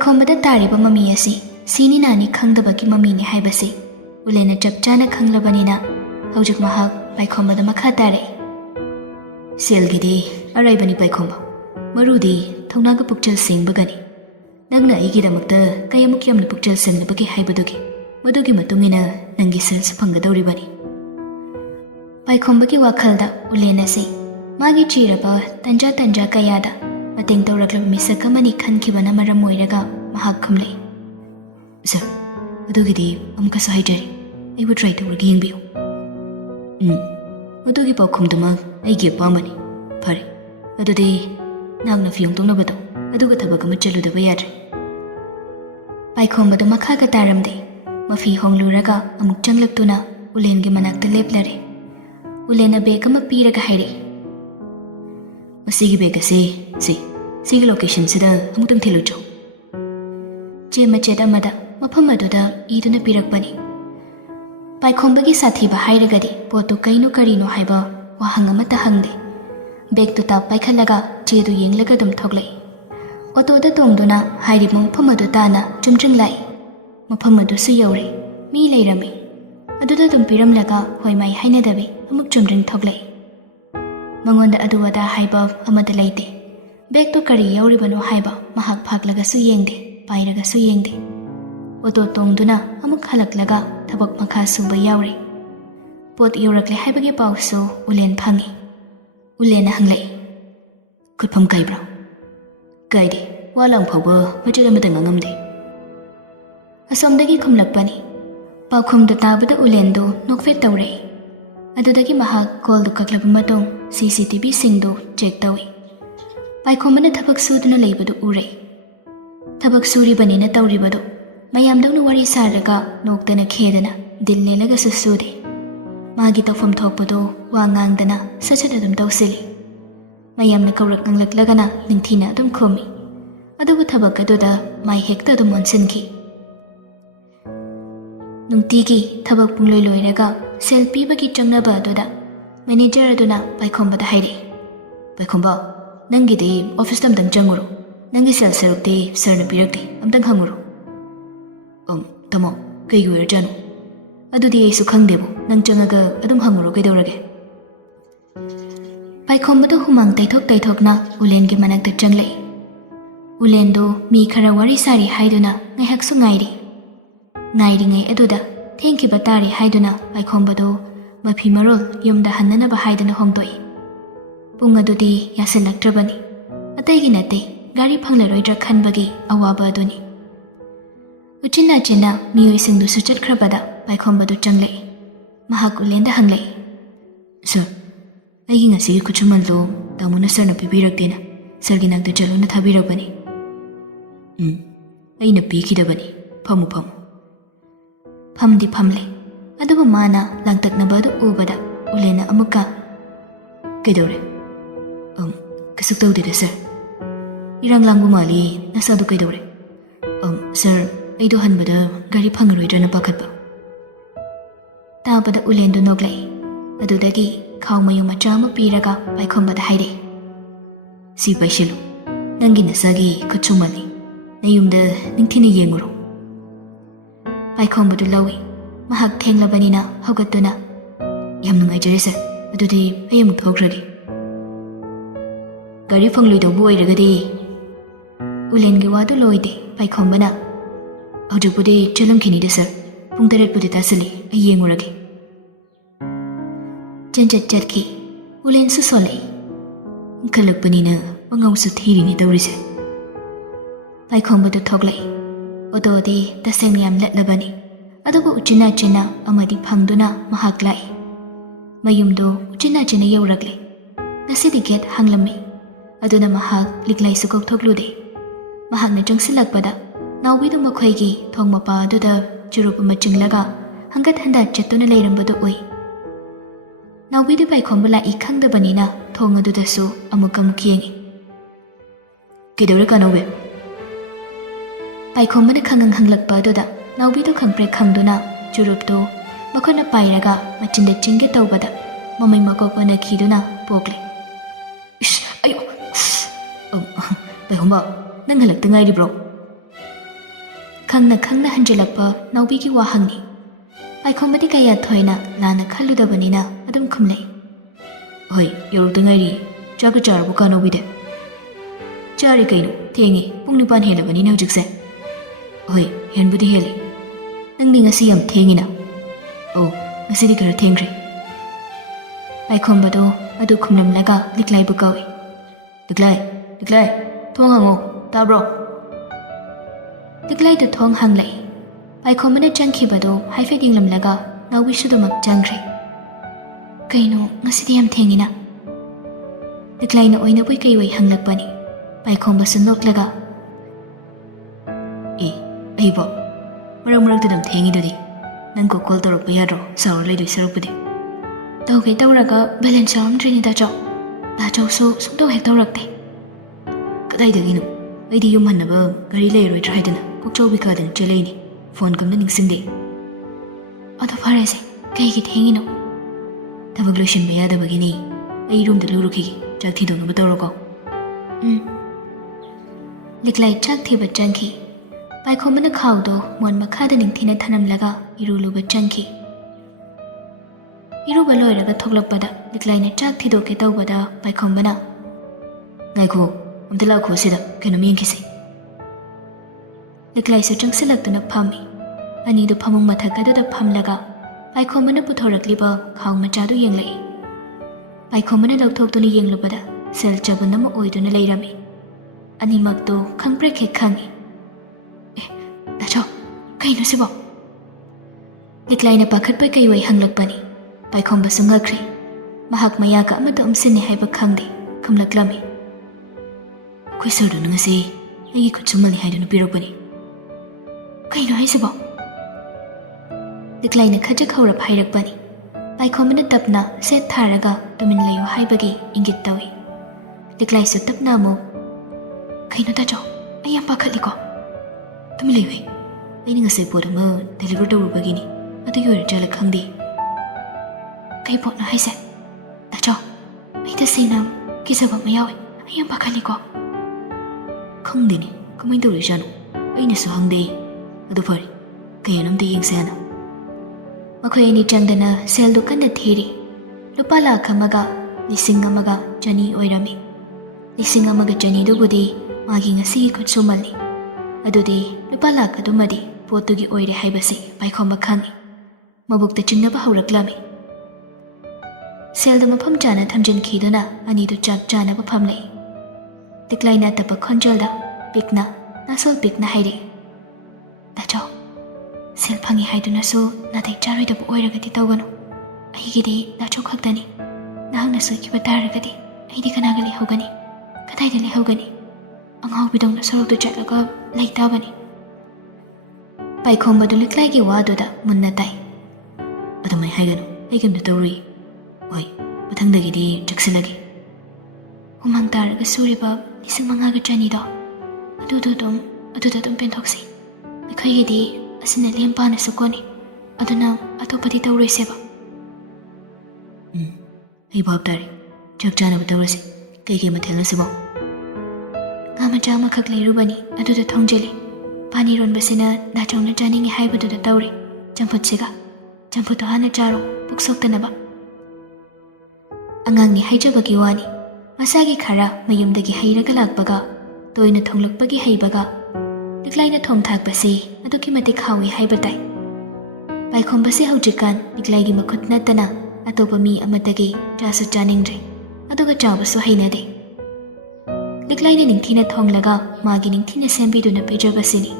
ꯄꯥꯏꯈꯣꯝꯕꯗ ꯇꯥꯔꯤꯕ ꯃꯃꯤ ꯑꯁꯤ ꯁꯤꯅꯤ ꯅꯥꯅꯤ ꯈꯪꯗꯕꯒꯤ ꯃꯃꯤꯅꯤ ꯍꯥꯏꯕꯁꯤ ꯎꯂꯦꯟꯅ ꯆꯞ ꯆꯥꯅ ꯈꯪꯂꯕꯅꯤꯅ ꯍꯧꯖꯤꯛ ꯃꯍꯥꯛ ꯄꯥꯏꯈꯣꯝꯕꯗ ꯃꯈꯥ ꯇꯥꯔꯦ. ꯁꯦꯜꯒꯤꯗꯤ ꯑꯔꯩꯕꯅꯤ ꯄꯥꯏꯈꯣꯝꯕ, ꯃꯔꯨꯗꯤ ꯊꯧꯅꯥꯒ ꯄꯨꯛꯆꯦꯜ ꯁꯦꯡꯕꯒꯅꯤ. ꯅꯪꯅ ꯑꯩꯒꯤꯗꯃꯛꯇ ꯀꯌꯥꯃꯨꯛ ꯌꯥꯝꯅ ꯄꯨꯛꯆꯦꯜ ꯁꯦꯡꯂꯕꯒꯦ ꯍꯥꯏꯕꯗꯨꯒꯤ ꯃꯗꯨꯒꯤ ꯃꯇꯨꯡꯏꯟꯅ ꯅꯪꯒꯤ ꯁꯦꯜꯁꯨ ꯐꯪꯒꯗꯧꯔꯤꯕꯅꯤ. ꯄꯥꯏꯈꯣꯝꯕꯒꯤ ꯋꯥꯈꯜꯗ ꯎꯂꯦꯟ ꯑꯁꯤ ꯃꯥꯒꯤ ꯆꯤꯔꯕ ꯇꯟꯖꯥ ꯇꯟꯖꯥ ꯀꯌꯥꯗ ꯃꯇꯦꯡ ꯇꯧꯔꯛꯂꯕ ꯃꯤꯁꯛ ꯑꯃꯅꯤ ꯈꯟꯈꯤꯕꯅ ꯃꯔꯝ ꯑꯣꯏꯔꯒ ꯃꯍꯥꯛ ꯈꯨꯝꯂꯛꯏ. ꯁꯔ, ꯑꯗꯨꯒꯤꯗꯤ ꯑꯃꯨꯛꯀꯁꯨ ꯍꯥꯏꯖꯔꯤ, ꯑꯩꯕꯨ ꯇ꯭ꯔꯥꯏ ꯇꯧꯔꯒ ꯌꯦꯡꯕꯤꯌꯨ. ꯃꯗꯨꯒꯤ ꯄꯥꯎꯈꯨꯝꯗꯨꯃꯛ ꯑꯩꯒꯤ ꯑꯄꯥꯝꯕꯅꯤ. ꯐꯔꯦ, ꯑꯗꯨꯗꯤ ꯅꯍꯥꯛꯅ ꯐꯤꯌꯣꯡ ꯇꯧꯅꯕꯗꯣ, ꯑꯗꯨꯒ ꯊꯕꯛ ꯑꯃ ꯆꯠꯂꯨꯗꯕ ꯌꯥꯗ꯭ꯔꯦ. ꯄꯥꯏꯈꯣꯝꯕꯗꯨ ꯃꯈꯥꯒ ꯇꯥꯔꯝꯗꯦ. ꯃꯐꯤ ꯍꯣꯡꯂꯨꯔꯒ ꯑꯃꯨꯛ ꯆꯪꯂꯛꯇꯨꯅ ꯎꯂꯦꯟꯒꯤ ꯃꯅꯥꯛꯇ ꯂꯦꯞꯂꯔꯦ. ꯎꯂꯦꯟꯅ ꯕꯦꯒ ꯑꯃ ꯄꯤꯔꯒ ꯍꯥꯏꯔꯛꯏ. ꯃꯁꯤꯒꯤ ꯕꯦꯒ ꯑꯁꯤ ꯁꯤꯒꯤ ꯂꯣꯀꯦꯁꯟꯁꯤꯗ ꯑꯃꯨꯛꯇꯪ ꯊꯤꯜꯂꯨꯆꯣ. ꯆꯦ ꯃꯆꯦꯠ ꯑꯃꯗ ꯃꯐꯝ ꯑꯗꯨꯗ ꯏꯗꯨꯅ ꯄꯤꯔꯛꯄꯅꯤ. ꯄꯥꯏꯈꯣꯝꯕꯒꯤ ꯁꯥꯊꯤꯕ ꯍꯥꯏꯔꯒꯗꯤ ꯄꯣꯠꯇꯨ ꯀꯔꯤꯅꯣ ꯍꯥꯏꯕ ꯋꯥꯍꯪ ꯑꯃꯠꯇ ꯍꯪꯗꯦ. ꯕꯦꯒꯇꯨ ꯇꯥꯞ ꯄꯥꯏꯈꯠꯂꯒ ꯆꯦꯗꯨ ꯌꯦꯡꯂꯒ ꯑꯗꯨꯝ ꯊꯣꯛꯂꯛꯏ. ꯑꯣꯇꯣꯗ ꯇꯣꯡꯗꯨꯅ ꯍꯥꯏꯔꯤꯕ ꯃꯐꯝ ꯑꯗꯨ ꯇꯥꯅ ꯆꯨꯝꯗ꯭ꯔꯤꯡ ꯂꯥꯛꯏ. ꯃꯐꯝ ꯑꯗꯨꯁꯨ ꯌꯧꯔꯦ. ꯃꯤ ꯂꯩꯔꯝꯃꯤ. ꯑꯗꯨꯗ ꯑꯗꯨꯝ ꯄꯤꯔꯝꯂꯒ ꯍꯣꯏ ꯃꯥꯏ ꯍꯥꯏꯅꯗꯕꯤ ꯑꯃꯨꯛ ꯆꯨꯝꯗ꯭ꯔꯤꯡ ꯊꯣꯛꯂꯛꯏ. ꯃꯉꯣꯟꯗ ꯑꯗꯨ ꯑꯗꯥ ꯍꯥꯏꯕ ꯑꯃꯠꯇ ꯂꯩꯇꯦ. ꯕꯦꯒꯇꯨ ꯀꯔꯤ ꯌꯥꯎꯔꯤꯕꯅꯣ ꯍꯥꯏꯕ ꯃꯍꯥꯛ ꯐꯥꯛꯂꯒꯁꯨ ꯌꯦꯡꯗꯦ, ꯄꯥꯏꯔꯒꯁꯨ ꯌꯦꯡꯗꯦ. ꯑꯣꯇꯣ ꯇꯣꯡꯗꯨꯅ ꯑꯃꯨꯛ ꯍꯜꯂꯛꯂꯒ ꯊꯕꯛ ꯃꯈꯥ ꯁꯨꯕ ꯌꯥꯎꯔꯦ. ꯄꯣꯠ ꯌꯧꯔꯛꯂꯦ ꯍꯥꯏꯕꯒꯤ ꯄꯥꯎꯁꯨ ꯎꯂꯦꯟ ꯐꯪꯉꯤ. ꯎꯂꯦꯟꯅ ꯍꯪꯂꯛꯏ. ꯈꯨꯠꯐꯝ ꯀꯥꯏꯕ꯭ꯔꯥ? ꯀꯥꯏꯗꯦ, ꯋꯥ ꯂꯥꯡ ꯐꯥꯎꯕ ꯃꯆꯦꯠ ꯑꯃꯇ ꯉꯥꯡꯉꯝꯗꯦ. ꯑꯁꯣꯝꯗꯒꯤ ꯈꯨꯝꯂꯛꯄꯅꯤ. ꯄꯥꯎꯈꯨꯝꯗꯨ ꯇꯥꯕꯗ ꯎꯂꯦꯟꯗꯨ ꯅꯣꯛꯐꯦꯠ ꯇꯧꯔꯛꯏ. ꯑꯗꯨꯗꯒꯤ ꯃꯍꯥꯛ ꯀꯣꯜꯗꯨ ꯀꯛꯂꯕ ꯃꯇꯨꯡ CCTV-ꯁꯤꯡꯗꯨ ꯆꯦꯛ ꯇꯧꯏ. ꯄꯥꯏꯈꯣꯝꯕꯅ ꯊꯕꯛ ꯁꯨꯗꯨꯅ ꯂꯩꯕꯗꯨ ꯎꯔꯦ. ꯊꯕꯛ ꯁꯨꯔꯤꯕꯅꯤꯅ ꯇꯧꯔꯤꯕꯗꯨ ꯃꯌꯥꯝꯗꯧꯅ ꯋꯥꯔꯤ ꯁꯥꯔꯒ ꯅꯣꯛꯇꯅ ꯈꯦꯗꯅ ꯗꯤꯜ ꯂꯦꯜꯂꯒꯁꯨ ꯁꯨꯗꯦ. ꯃꯥꯒꯤ ꯇꯧꯐꯝ ꯊꯣꯛꯄꯗꯨ ꯋꯥ ꯉꯥꯡꯗꯅ ꯁꯠ ꯑꯗꯨꯝ ꯇꯧꯁꯤꯜꯂꯤ. ꯃꯌꯥꯝꯅ ꯀꯧꯔꯛ ꯉꯪꯂꯛꯂꯒꯅ ꯅꯤꯡꯊꯤꯅ ꯑꯗꯨꯝ ꯈꯨꯝꯃꯤ. ꯑꯗꯨꯕꯨ ꯊꯕꯛ ꯑꯗꯨꯗ ꯃꯥꯏ ꯍꯦꯛꯇ ꯑꯗꯨꯝ ꯑꯣꯟꯁꯤꯟꯈꯤ. ꯅꯨꯡꯇꯤꯒꯤ ꯊꯕꯛ ꯄꯨꯡꯂꯣꯏ ꯂꯣꯏꯔꯒ ꯁꯦꯜ ꯄꯤꯕꯒꯤ ꯆꯪꯅꯕ ꯑꯗꯨꯗ ꯃꯦꯅꯦꯖꯔ ꯑꯗꯨꯅ ꯄꯥꯏꯈꯣꯝꯕꯗ ꯍꯥꯏꯔꯛꯏ. ꯄꯥꯏꯈꯣꯝꯕ, ꯅꯪꯒꯤꯗꯤ ꯑꯣꯐꯤꯁꯇ ꯑꯝꯇꯪ ꯆꯪꯉꯨꯔꯣ. ꯅꯪꯒꯤ ꯁꯦꯜ ꯁꯔꯨꯛꯇꯤ ꯁꯔꯅ ꯄꯤꯔꯛꯇꯦ, ꯑꯝꯇꯪ ꯍꯪꯉꯨꯔꯣ. ꯇꯥꯃꯣ, ꯀꯩꯒꯤ ꯑꯣꯏꯔꯖꯥꯠꯅꯣ? ꯑꯗꯨꯗꯤ ꯑꯩꯁꯨ ꯈꯪꯗꯦꯕꯨ, ꯅꯪ ꯆꯪꯉꯒ ꯑꯗꯨꯝ ꯍꯪꯉꯨꯔꯣ, ꯀꯩꯗꯧꯔꯒꯦ? ꯄꯥꯏꯈꯣꯝꯕꯗꯨ हुमांग तैथोक-तैथोकना उलेनगी मनक्ता चंगलई। उलेनदो मी खरा वारी सारी हाइदुना ngaihaksu ngairi। Ngairingai aduda थेंखिबा तारे हाइदुना पाइखोंबदो मफी मरोल युमदा हन्ननबा हाइदुना होंगदोई। पुंग अदुदी यासलक्त्रबनी। अतैगी नते गाड़ी फंगलरोइद्रा खनबगी अवाबा अदुनी। उचिना चिना मियोइसिंगदु सुचटख्रबदा पाइखोंबदो चंगलई। महाक उलेनदा हंगलई। सर, अꯩꯒꯤ ꯉꯁꯤꯒꯤ ꯈꯨꯠꯁꯨꯃꯟꯗꯣ ꯇꯥꯃꯣꯅ ꯁꯔꯅ ꯄꯤꯕꯤꯔꯛꯇꯦꯅ ꯁꯔꯒꯤ ꯅꯥꯛꯇ ꯆꯠꯂꯣꯅ ꯊꯥꯕꯤꯔꯛꯄꯅꯤ꯫ ꯑꯩꯅ ꯄꯤꯈꯤꯗꯕꯅꯤ, ꯐꯝꯃꯨ ꯐꯝꯃꯨ꯫ ꯐꯝꯗꯤ ꯐꯝꯂꯦ, ꯑꯗꯨꯕꯨ ꯃꯥꯅ ꯂꯥꯡꯇꯛꯅꯕ ꯑꯗꯨ ꯎꯕꯗ ꯎꯂꯦꯟꯅ ꯑꯃꯨꯛꯀ ꯀꯩꯗꯧꯔꯦ? ꯀꯩꯁꯨ ꯇꯧꯗꯦꯗ ꯁꯔ꯫ ꯏꯔꯥꯡ ꯂꯥꯡꯕ ꯃꯥꯜꯂꯤ, ꯅꯁꯥꯗꯣ ꯀꯩꯗꯧꯔꯦ? ꯁꯔ, ꯑꯩꯗꯣ ꯍꯟꯕꯗ ꯒꯥꯔꯤ ꯐꯪꯉꯔꯣꯏꯗ꯭ꯔꯅ ꯄꯥꯈꯠꯄ꯫ ꯇꯥꯕꯗ ꯎꯂꯦꯟꯗꯨ ꯅꯣꯛꯂꯛꯏ꯫ ꯑꯗꯨꯗꯒꯤ खाव मयू मचा अमा पीरगा पाइखोंबदा हाइरे। सी पाइसिलु, नंगी नसागी खुत्सुमनी, नयुमदा निंथिना येंगुरो। पाइखोंबदु लौई, महाक थेंगलबनिना हौगत्तुना याम नुंगाइजरे सर, अदुदि अई अमुक थोख्रगे। गाड़ी फंगलुइदौबु ओइरगदि उलेनगी वादु लोइदे पाइखोंबना हौजुकपुदि चलमखिनिदे सर, पुंग 8 पुदि तासलि अई येंगुरगे। चंचत चटकी उलेन सुसोले खलकपनीना मंगाउसु थीरिनी दौरिसे। पाइखोंबदु थोगलै ओतोदि तसेंग याम लटलबनी, अदुबु उचिना चिना अमदि फंगदुना महाक लाई। मयुमदो उचिना चिना यौरगले। नसिदि गेट हांगलम्मी, अदुना महाक लिकलाइसु कौथोगलुदे। महाकना चंगसिलकपदा नाउबिदु मखोइगी थोंग मपा अदुदा चुरुप अमा चिंगलगा हंगत हंदा चत्तुना लैरंबदु उइ। नाउबिदु पाइखोंबा लाइ खंगदबनिना थोंग अदुदसु अमुक अमुक येंगी। कइदौरे कानौबे? पाइखोंबना खंगंग हंगलकपा अदुदा नाउबिदु खंगप्रे खंगदुना चुरुपदु मखोना पाइरगा मचिंदा चिंगे तौबदा ममै मकोपना खीदुना पोगले। इश, अयो! पाइखोंबा, नंग हलक्ता ngairiब्रो? ꯈꯪꯅ ꯈꯪꯅ ꯍꯟꯖꯤꯜꯂꯛꯄ ꯅꯥꯎꯕꯤꯒꯤ ꯋꯥꯍꯪꯅꯤ꯫ ꯄꯥꯏꯈꯣꯝꯕꯗꯤ ꯀꯌꯥ ꯊꯣꯏꯅ ꯂꯥꯟꯅ ꯈꯜꯂꯨꯗꯕꯅꯤꯅ ꯑꯗꯨꯝ ꯈꯨꯝꯂꯛꯏ꯫ ꯍꯣꯏ, ꯌꯧꯔꯛꯇ ꯉꯥꯏꯔꯤ꯫ ꯆꯥꯛꯀ ꯆꯥꯔꯕꯣ ꯀꯥꯅꯧꯕꯤꯗꯦ? ꯆꯥꯔꯤ ꯀꯩꯅꯣ, ꯊꯦꯡꯉꯦ, ꯄꯨꯡ 9 ꯍꯦꯜꯂꯕꯅꯤꯅ ꯍꯧꯖꯤꯛꯁꯦ꯫ ꯍꯣꯏ, ꯍꯦꯟꯕꯨꯗꯤ ꯍꯦꯜꯂꯤ꯫ ꯅꯪꯗꯤ ꯉꯁꯤ ꯌꯥꯝ ꯊꯦꯡꯉꯤꯅ꯫ ꯑꯧ, ꯉꯁꯤꯗꯤ ꯈꯔ ꯊꯦꯡꯈ꯭ꯔꯦ꯫ ꯄꯥꯏꯈꯣꯝꯕꯗꯣ ꯑꯗꯨ ꯈꯨꯝꯂꯝꯂꯒ ꯂꯤꯛꯂꯥꯏꯕꯨ ꯀꯧꯏ꯫ ꯂꯤꯛꯂꯥꯏ, ꯂꯤꯛꯂꯥꯏ, ꯊꯣꯡ ꯍꯥꯡꯉꯣ, ꯇꯥꯕ꯭ꯔꯣ? ꯂꯤꯛꯂꯥꯏꯗꯨ ꯊꯣꯡ ꯍꯥꯡꯂꯛꯏ꯫ ꯄꯥꯏꯈꯣꯝꯕꯅ ꯆꯪꯈꯤꯕꯗꯣ ꯍꯥꯏꯐꯦꯠ ꯌꯦꯡꯂꯝꯂꯒ ꯅꯥꯎꯕꯤꯁꯨꯗꯨꯃꯛ ꯆꯪꯈ꯭ꯔꯦ꯫ ꯀꯩꯅꯣ, ꯉꯁꯤꯗꯤ ꯌꯥꯝ ꯊꯦꯡꯉꯤꯅ? ꯂꯤꯛꯂꯥꯏꯅ ꯑꯣꯏꯅꯕꯣꯏ ꯀꯩꯑꯣꯏ ꯍꯪꯂꯛꯄꯅꯤ꯫ ꯄꯥꯏꯈꯣꯝꯕꯁꯨ ꯅꯣꯛꯂꯒ, ꯑꯩꯕꯣ ꯃꯔꯛ ꯃꯔꯛꯇ ꯑꯗꯨꯝ ꯊꯦꯡꯉꯤꯗꯨꯗꯤ꯫ ꯅꯪ ꯀꯣꯜ ꯇꯧꯔꯛꯄ ꯌꯥꯗ꯭ꯔꯣ, ꯁꯥꯎꯔ ꯂꯩꯗꯣꯏ ꯁꯔꯨꯛꯄꯨꯗꯤ? ꯇꯧꯒꯦ ꯇꯧꯔꯒ ꯕꯦꯂꯦꯟꯁ ꯌꯥꯎꯔꯝꯗ꯭ꯔꯤꯅꯤ ꯗꯥꯆꯧ꯫ ꯗꯥꯆꯧꯁꯨ ꯁꯨꯡꯇꯧ ꯍꯦꯛ ꯇꯧꯔꯛꯇꯦ꯫ ꯀꯗꯥꯏꯗꯒꯤꯅꯣ? ꯑꯩꯗꯤ ꯌꯨꯝ ꯍꯟꯅꯕ ꯒꯥꯔꯤ ꯂꯩꯔꯣꯏꯗ꯭ꯔꯥ ꯍꯥꯏꯗꯅ ꯀꯣꯛꯆꯧꯕꯤ ꯀꯥꯗꯅ ꯆꯦꯜꯂꯛꯏꯅꯤ꯫ ꯐꯣꯟ ꯀꯝꯅ ꯅꯤꯡꯁꯤꯡꯗꯦ꯫ ꯑꯗꯣ ꯐꯔꯦꯁꯦ, ꯀꯩꯒꯤ ꯊꯦꯡꯉꯤꯅꯣ? ꯊꯕꯛ ꯂꯣꯏꯁꯤꯟꯕ ꯌꯥꯗꯕꯒꯤꯅꯤ꯫ ꯑꯩ ꯔꯨꯝꯗ ꯂꯨꯔꯨꯈꯤꯒꯦ, ꯆꯥꯛ ꯊꯤꯗꯣꯛꯅꯕ ꯇꯧꯔꯣꯀꯣ꯫ ꯂꯤꯛꯂꯥꯏ ꯆꯥꯛ ꯊꯤꯕ ꯆꯪꯈꯤ꯫ ꯄꯥꯏꯈꯣꯝꯕꯅ ꯈꯥꯎꯗꯣ ꯃꯣꯟ ꯃꯈꯥꯗ ꯅꯤꯡꯊꯤꯅ ꯊꯅꯝꯂꯒ ꯏꯔꯨ ꯂꯨꯕ ꯆꯪꯈꯤ꯫ ꯏꯔꯨꯕ ꯂꯣꯏꯔꯒ ꯊꯣꯛꯂꯛꯄꯗ ꯂꯤꯛꯂꯥꯏꯅ ꯆꯥꯛ ꯊꯤꯗꯣꯛꯀꯦ ꯇꯧꯕꯗ ꯄꯥꯏꯈꯣꯝꯕꯅ, ꯉꯥꯏꯈꯣ, ꯑꯝꯇ ꯂꯥꯛꯈꯣ ꯁꯤꯗ, ꯀꯩꯅꯣꯝ ꯌꯦꯡꯈꯤꯁꯤ꯫ ꯂꯤꯛꯂꯥꯏꯁꯨ ꯆꯪꯁꯤꯜꯂꯛꯇꯨꯅ ꯐꯝꯃꯤ꯫ ꯑꯅꯤꯗꯨ ꯐꯃꯨꯡ ꯃꯊꯛ ꯑꯗꯨꯗ ꯐꯝꯂꯒ ꯄꯥꯏꯈꯣꯝꯕꯅ ꯄꯨꯊꯣꯔꯛꯂꯤꯕ ꯈꯥꯎ ꯃꯆꯥꯗꯨ ꯌꯦꯡꯂꯛꯏ꯫ ꯄꯥꯏꯈꯣꯝꯕꯅ ꯂꯧꯊꯣꯛꯇꯨꯅ ꯌꯦꯡꯂꯨꯕꯗ ꯁꯦꯜ ꯆꯕꯨꯟ ꯑꯃ ꯑꯣꯏꯗꯨꯅ ꯂꯩꯔꯝꯃꯤ꯫ ꯑꯅꯤꯃꯛꯇꯨ ꯈꯪꯄ꯭ꯔꯦꯛ ꯍꯦꯛ ꯈꯪꯉꯤ꯫ ꯗꯥꯆꯧ, ꯀꯩꯅꯣ ꯁꯤꯕꯣ? ꯂꯤꯛꯂꯥꯏꯅ ꯄꯥꯈꯠꯄꯣꯏ ꯀꯩꯑꯣꯏ ꯍꯪꯂꯛꯄꯅꯤ꯫ ꯄꯥꯏꯈꯣꯝꯕꯁꯨ ꯉꯛꯈ꯭ꯔꯦ꯫ ꯃꯍꯥꯛ ꯃꯌꯥꯒ ꯑꯃꯠꯇ ꯎꯝꯁꯤꯟꯅꯤ ꯍꯥꯏꯕ ꯈꯪꯗꯦ, ꯈꯨꯝꯂꯛꯂꯝꯃꯤ꯫ ꯑꯩꯈꯣꯏ ꯁꯔꯗꯨꯅ ꯉꯁꯤ ꯑꯩꯒꯤ ꯈꯨꯠ ꯁꯨꯃꯜꯅꯤ ꯍꯥꯏꯗꯨꯅ ꯄꯤꯔꯛꯄꯅꯤ꯫ ꯀꯩꯅꯣ ꯍꯥꯏꯁꯤꯕꯣ? ꯂꯤꯛꯂꯥꯏꯅ ꯈꯖꯤꯛ ꯍꯧꯔꯞ ꯍꯥꯏꯔꯛꯄꯅꯤ꯫ ꯄꯥꯏꯈꯣꯝꯕꯅ ꯇꯞꯅ ꯁꯦꯠ ꯊꯥꯔꯒ ꯇꯨꯃꯤꯟ ꯂꯩꯌꯨ ꯍꯥꯏꯕꯒꯤ ꯏꯪꯒꯤꯠ ꯇꯧꯏ꯫ ꯂꯤꯛꯂꯥꯏꯁꯨ ꯇꯞꯅ ꯑꯃꯨꯛ, ꯀꯩꯅꯣ ꯗꯥꯆꯧ, ꯑꯩ ꯌꯥꯝ ꯄꯥꯈꯠꯂꯤꯀꯣ꯫ ꯇꯨꯃꯤꯟ ꯂꯩꯌꯨ꯫ ꯑꯩꯅ ꯉꯁꯥꯏ ꯄꯣꯠ ꯑꯃ ꯗꯦꯂꯤꯚꯔ ꯇꯧꯔꯨꯕꯒꯤꯅꯤ, ꯑꯗꯨꯒꯤ ꯑꯣꯏꯔꯖꯥꯠꯂ ꯈꯪꯗꯦ꯫ ꯀꯩ ꯄꯣꯠꯅꯣ ꯍꯥꯏꯁꯦ? ꯗꯥꯆꯧ, ꯑꯩ ꯇꯁꯦꯡꯅ ꯀꯤꯖꯕ ꯑꯃ ꯌꯥꯎꯏ, ꯑꯩ ꯌꯥꯝ ꯄꯥꯈꯠꯂꯤꯀꯣ꯫ ꯈꯪꯗꯦꯅꯦ, ꯀꯃꯥꯏꯅ ꯇꯧꯔꯤꯖꯥꯠꯅꯣ? ꯑꯩꯅꯁꯨ ꯍꯪꯗꯦ꯫ ꯑꯗꯨ ꯐꯔꯦ, ꯀꯩꯅꯣ ꯑꯝꯇ ꯌꯦꯡꯁꯦ ꯍꯥꯟꯅ꯫ ꯃꯈꯣꯏ ꯑꯅꯤ ꯆꯪꯗꯅ ꯁꯦꯜꯗꯨ ꯀꯟꯅ ꯊꯤꯔꯤ꯫ ꯂꯨꯄꯥ 1,02,200 ꯑꯣꯏꯔꯝꯃꯤ꯫ 1,200,000ꯗꯨꯕꯨꯗꯤ ꯃꯥꯒꯤ ꯉꯁꯤꯒꯤ ꯈꯨꯠ ꯁꯨꯃꯜꯅꯤ꯫ ꯑꯗꯨꯗꯤ ꯂꯨꯄꯥ 1,00,000 ꯑꯗꯨꯃꯗꯤ ꯄꯣꯠꯇꯨꯒꯤ ꯑꯣꯏꯔꯦ ꯍꯥꯏꯕꯁꯤ ꯄꯥꯏꯈꯣꯝꯕ ꯈꯪꯉꯤ꯫ ꯃꯕꯨꯛꯇ ꯆꯤꯡꯅꯕ ꯍꯧꯔꯛꯂꯝꯃꯤ꯫ ꯁꯦꯜꯗꯨ ꯃꯐꯝ ꯆꯥꯅ ꯊꯝꯖꯤꯟꯈꯤꯗꯨꯅ ꯑꯅꯤꯗꯨ ꯆꯥꯛ ꯆꯥꯅꯕ ꯐꯝꯂꯛꯏ꯫ ꯂꯤꯛꯂꯥꯏꯅ ꯑꯇꯞꯄ ꯈꯣꯟꯖꯦꯜꯗ ꯄꯤꯛꯅ, ꯅꯥꯁꯣꯜ ꯄꯤꯛꯅ ꯍꯥꯏꯔꯛꯏ꯫ ꯗꯥꯆꯧ, ꯁꯦꯜ ꯐꯪꯉꯤ ꯍꯥꯏꯗꯨꯅꯁꯨ ꯅꯥꯇꯩ ꯆꯥꯔꯣꯏꯗꯕ ꯑꯣꯏꯔꯒꯗꯤ ꯇꯧꯒꯅꯨ꯫ ꯑꯩꯒꯤꯗꯤ ꯗꯥꯆꯧ ꯈꯛꯇꯅꯤ꯫ ꯅꯍꯥꯛꯅ ꯁꯣꯏꯈꯤꯕ ꯇꯥꯔꯒꯗꯤ ꯑꯩꯗꯤ ꯀꯅꯥꯒ ꯂꯩꯍꯧꯒꯅꯤ? ꯀꯗꯥꯏꯗ ꯂꯩꯍꯧꯒꯅꯤ? ꯑꯉꯥꯎꯕꯤꯗꯧꯅ ꯁꯣꯔꯣꯛꯇ ꯆꯠꯂꯒ ꯂꯩꯇꯥꯕꯅꯤ꯫ ꯄꯥꯏꯈꯣꯝꯕꯗꯨ ꯂꯤꯛꯂꯥꯏꯒꯤ ꯋꯥꯗꯨꯗ ꯃꯨꯟꯅ ꯇꯥꯏ꯫ ꯑꯗꯨꯃꯥꯏ ꯍꯥꯏꯒꯅꯨ, ꯑꯩ ꯀꯩꯝꯇ ꯇꯧꯔꯨꯏ꯫ ꯍꯣꯏ, ꯃꯊꯪꯗꯒꯤꯗꯤ ꯆꯦꯛꯁꯤꯜꯂꯒꯦ꯫ ꯍꯨꯃꯥꯡ ꯇꯥꯔꯒ ꯁꯨꯔꯤꯕ 5,200 ꯑꯗꯨꯗ ꯑꯗꯨꯝ ꯄꯦꯟꯊꯣꯛꯁꯤ꯫ ꯑꯩꯈꯣꯏꯒꯤꯗꯤ ꯑꯁꯤꯅ ꯂꯦꯝ ꯄꯥꯅꯁꯨ ꯀꯣꯟꯅꯤ, ꯑꯗꯨꯅ ꯑꯇꯣꯞꯄꯗꯤ ꯇꯧꯔꯣꯏꯁꯦꯕ꯫ ꯑꯩ ꯚꯥꯞ ꯇꯥꯔꯦ꯫ ꯆꯥꯛ ꯆꯥꯅꯕ ꯇꯧꯔꯁꯤ꯫ ꯀꯩꯀꯩ ꯃꯊꯦꯜꯅꯣ ꯁꯤꯕꯣ? ꯉꯥ ꯃꯆꯥ ꯑꯃꯈꯛ ꯂꯩꯔꯨꯕꯅꯤ, ꯑꯗꯨꯗ ꯊꯣꯡꯖꯤꯜꯂꯤ꯫ ꯄꯥꯅꯤꯔꯣꯟꯕꯁꯤꯅ ꯗꯥꯆꯧꯅ ꯆꯥꯅꯤꯡꯉꯤ ꯍꯥꯏꯕꯗꯨꯗ ꯇꯧꯔꯤ꯫ ꯆꯝꯐꯨꯠꯁꯤꯒ꯫ ꯆꯝꯐꯨꯠꯇꯣ ꯍꯥꯟꯅ ꯆꯥꯔꯣ, ꯄꯨꯛ ꯁꯣꯛꯇꯅꯕ꯫ ꯑꯉꯥꯡꯅꯤ ꯍꯥꯏꯖꯕꯒꯤ ꯋꯥꯅꯤ꯫ ꯃꯁꯥꯒꯤ ꯈꯔ ꯃꯌꯨꯝꯗꯒꯤ ꯍꯩꯔꯒ ꯂꯥꯛꯄꯒ, ꯇꯣꯏꯅ ꯊꯣꯡꯂꯛꯄꯒꯤ ꯍꯩꯕꯒ, ꯂꯤꯛꯂꯥꯏꯅ ꯊꯣꯡ ꯊꯥꯛꯄꯁꯤ ꯑꯗꯨꯛꯀꯤ ꯃꯇꯤꯛ ꯍꯥꯎꯏ ꯍꯥꯏꯕ ꯇꯥꯏ꯫ ꯄꯥꯏꯈꯣꯝꯕꯁꯤ ꯍꯧꯖꯤꯛꯀꯥꯟ ꯂꯤꯛꯂꯥꯏꯒꯤ ꯃꯈꯨꯠ ꯅꯠꯇꯅ ꯑꯇꯣꯞꯄ ꯃꯤ ꯑꯃꯠꯇꯒꯤ ꯆꯥꯁꯨ ꯆꯥꯅꯤꯡꯗ꯭ꯔꯦ, ꯑꯗꯨꯒ ꯆꯥꯕꯁꯨ ꯍꯩꯅꯗꯦ꯫ ꯂꯤꯛꯂꯥꯏꯅ ꯅꯤꯡꯊꯤꯅ ꯊꯣꯡꯂꯒ ꯃꯥꯒꯤ ꯅꯤꯡꯊꯤꯅ ꯁꯦꯝꯕꯤꯗꯨꯅ ꯄꯤꯖꯕꯁꯤꯅꯤ